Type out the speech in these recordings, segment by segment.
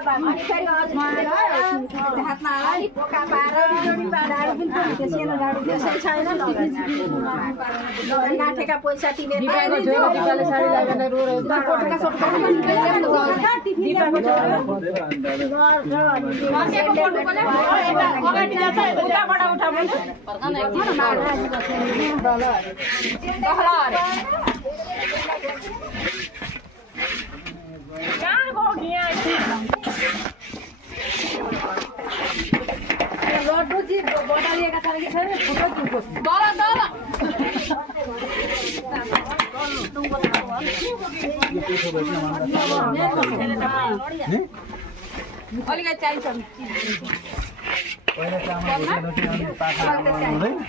हातमा पोका नाठेका पैसा तिरेर अलिकति चाहिन्छ पहिला चामल पाखा हुँदै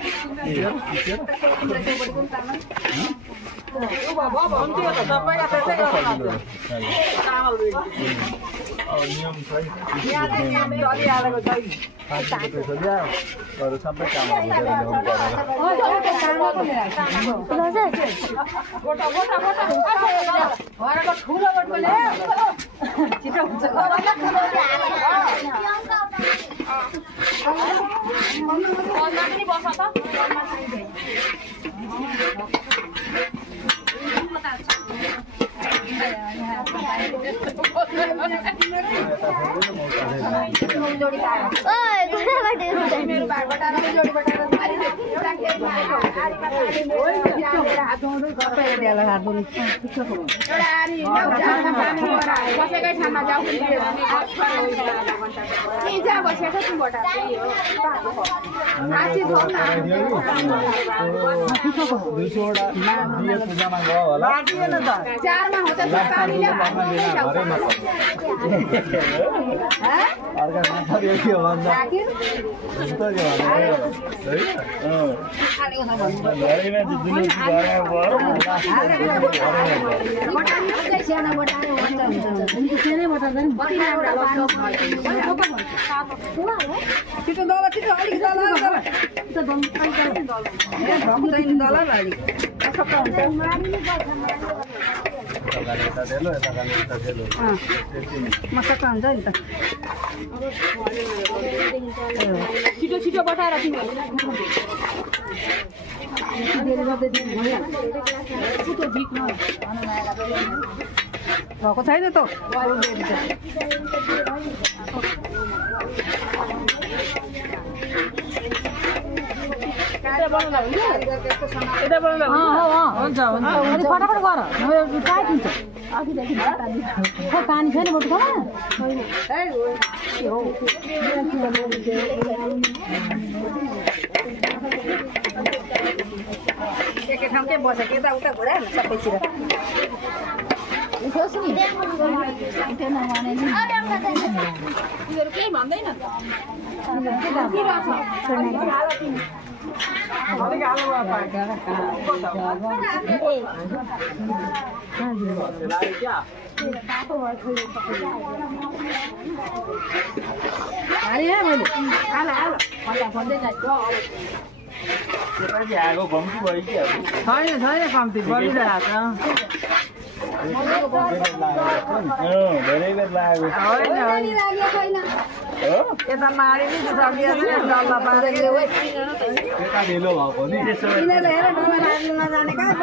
नियम सबै मसक्क हुन्छ नि त छिटो छिटो बटाएर भएको छैन त फटाफट गर टाइट हुन्छ पानी छैन बटुकोमा एकै ठाउँकै बसेको यताउता घुरायो सबैतिर केही भन्दैन छैन कम्ती बलिरहेको धेरै बेर लाग्यो यता माडी नि डल्ला पारेको ढिलो भएको नि नजाने कहाँ